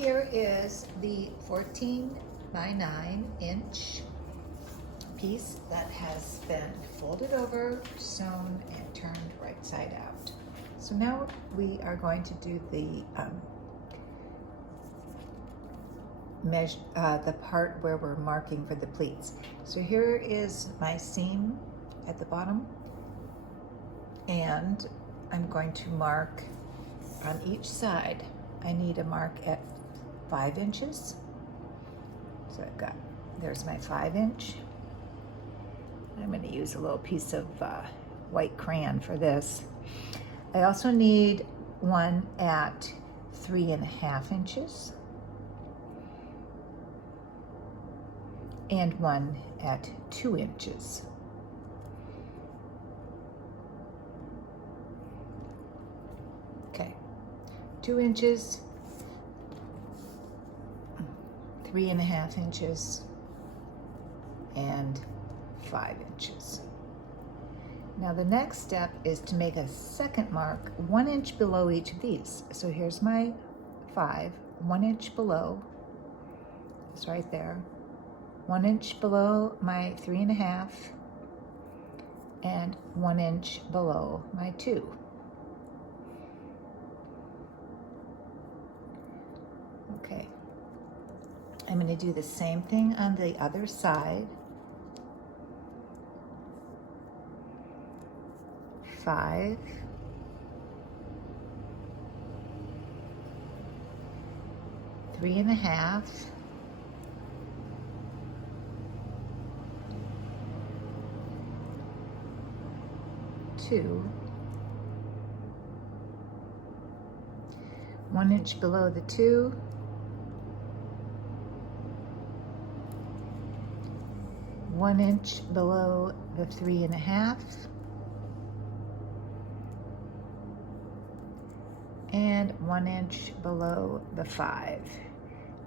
Here is the 14 by 9" piece that has been folded over, sewn, and turned right side out. So now we are going to do the the part where we're marking for the pleats. So here is my seam at the bottom, and I'm going to mark on each side. I need a mark at 5 inches. So there's my 5-inch. I'm going to use a little piece of white crayon for this. I also need one at 3.5 inches and one at 2 inches. Okay, 2 inches, 3.5 inches, and 5 inches. Now the next step is to make a second mark 1 inch below each of these. So here's my 5, 1 inch below, it's right there, 1 inch below my 3.5, and 1 inch below my 2. Okay, I'm going to do the same thing on the other side. 5, 3.5, 2, 1 inch below the 2, 1 inch below the 3.5, and 1 inch below the 5.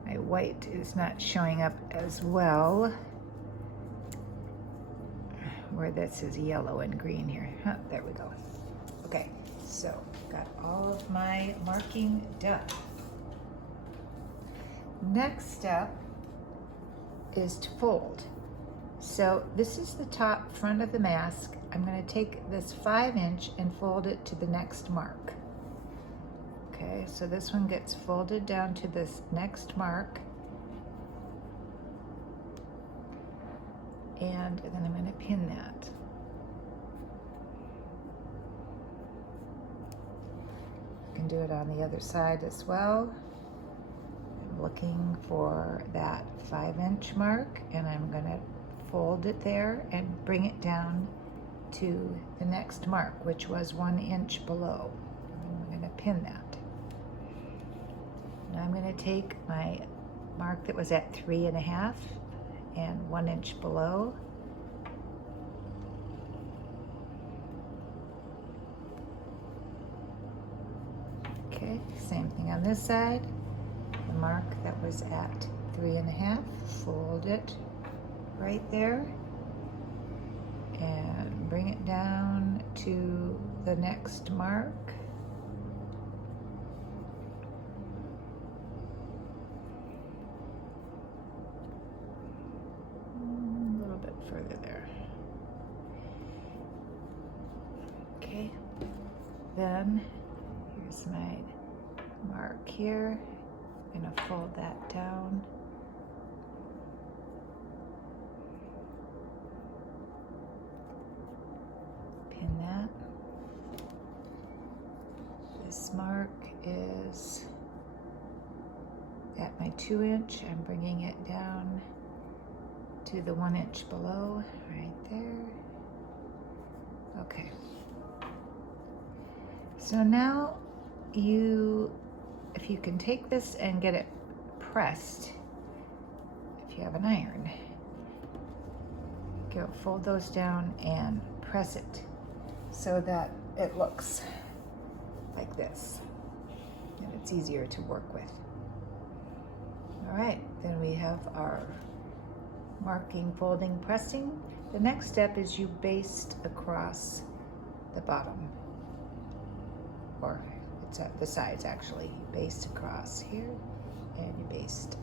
My white is not showing up as well where this is yellow and green here. There we go. Okay, so got all of my marking done. Next step is to fold. So this is the top front of the mask. I'm going to take this 5-inch and fold it to the next mark. Okay, so this one gets folded down to this next mark. And then I'm going to pin that. You can do it on the other side as well. I'm looking for that 5-inch mark, and I'm going to fold it there and bring it down to the next mark, which was 1 inch below. I'm going to pin that. Now I'm going to take my mark that was at 3.5 and 1 inch below. Okay, same thing on this side. The mark that was at 3.5, fold it right there and bring it down to the next mark. Further there. Okay, then here's my mark here. I'm going to fold that down. Pin that. This mark is at my 2-inch. I'm bringing it down to the 1 inch below, right there. Okay. So now if you can take this and get it pressed, if you have an iron, go fold those down and press it so that it looks like this, and it's easier to work with. All right, then we have our marking, folding, pressing. The next step is you baste across the bottom, or it's at the sides actually. You baste across here and you baste.